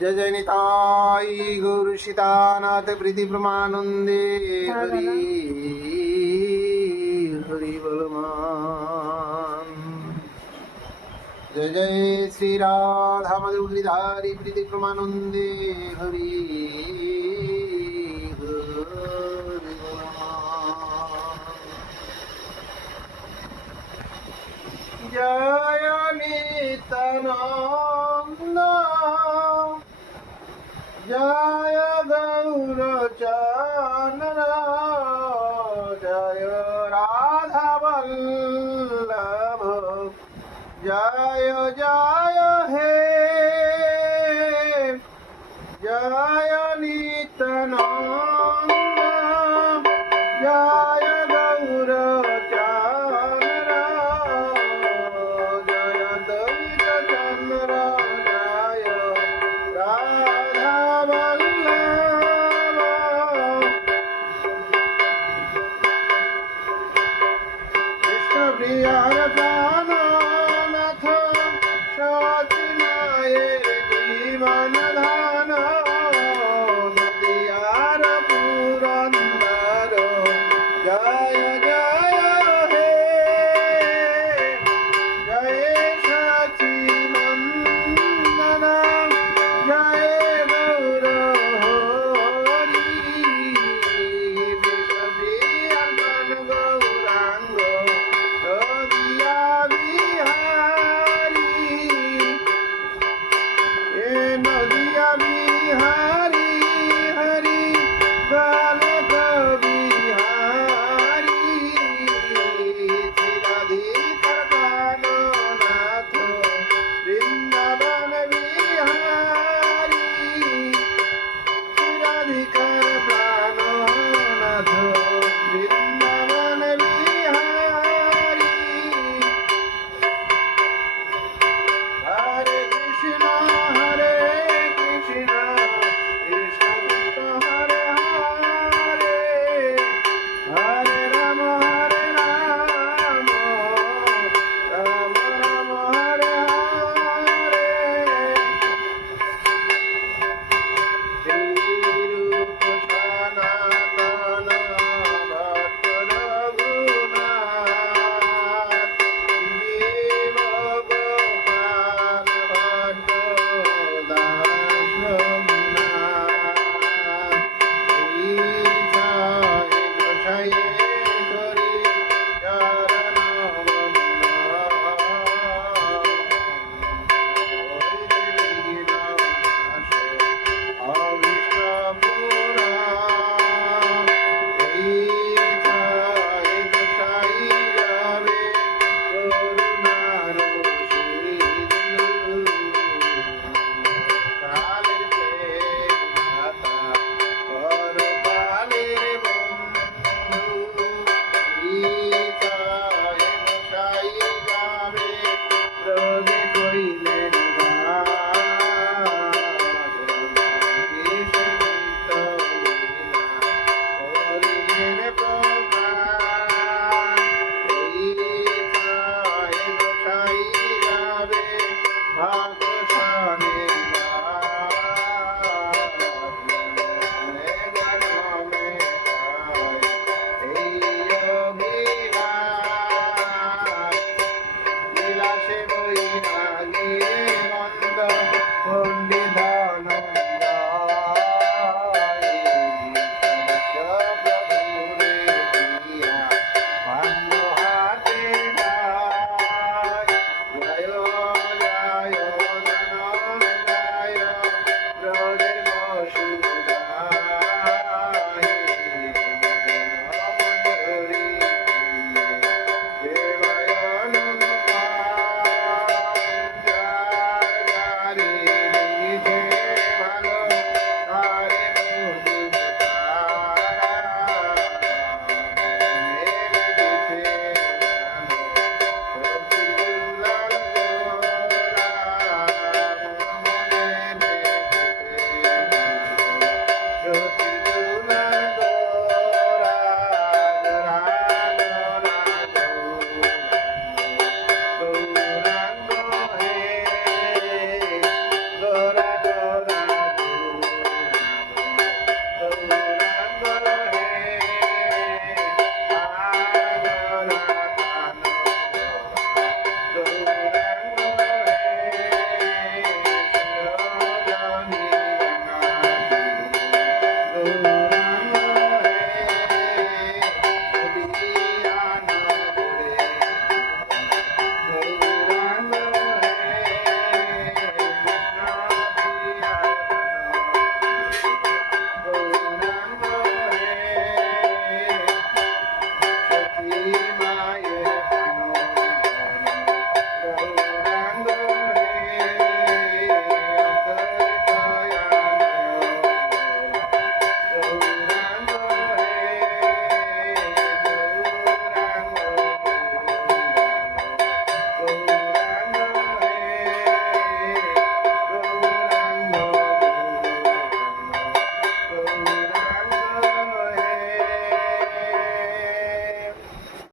जय जय निताई गौर सीतानाथ प्रीति प्रमानंदे हरि हरि बलमान जय जय श्री राधा मधुगिरिधारी प्रीति प्रमानंदे हरि জয় গৌর চন্দ্র জয় রাধা বল্লভ জয় জয় হে জয় নিতানন্দ